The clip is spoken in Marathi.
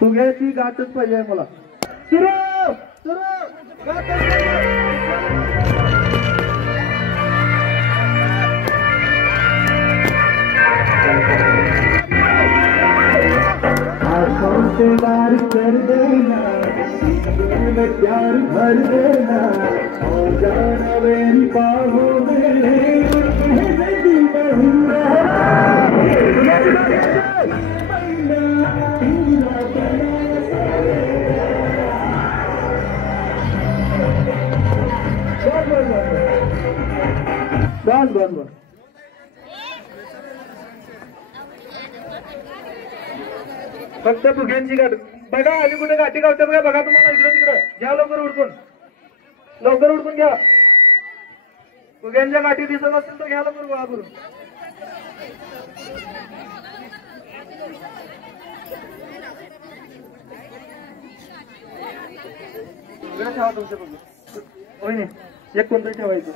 फुग्याची गाठच पाहिजे मला. सुरू सुरू से बार कर देना, में प्यार भर देना, और जाना मेरी बाहों में नहीं रहूंगा. बस बस बस फक्त फुग्यांची गाठ बघा. आणि कुठे गाठी गावतात काय बघा. तुम्हाला इकडे तिकडे घ्या. लवकर उडकून घ्या. फुग्यांच्या गाठी दिसत असतील तर घ्या लवकर गोळा करून. ठेवा तुमच्या बघ. होय नाही एक कोणतरी ठेवायचं.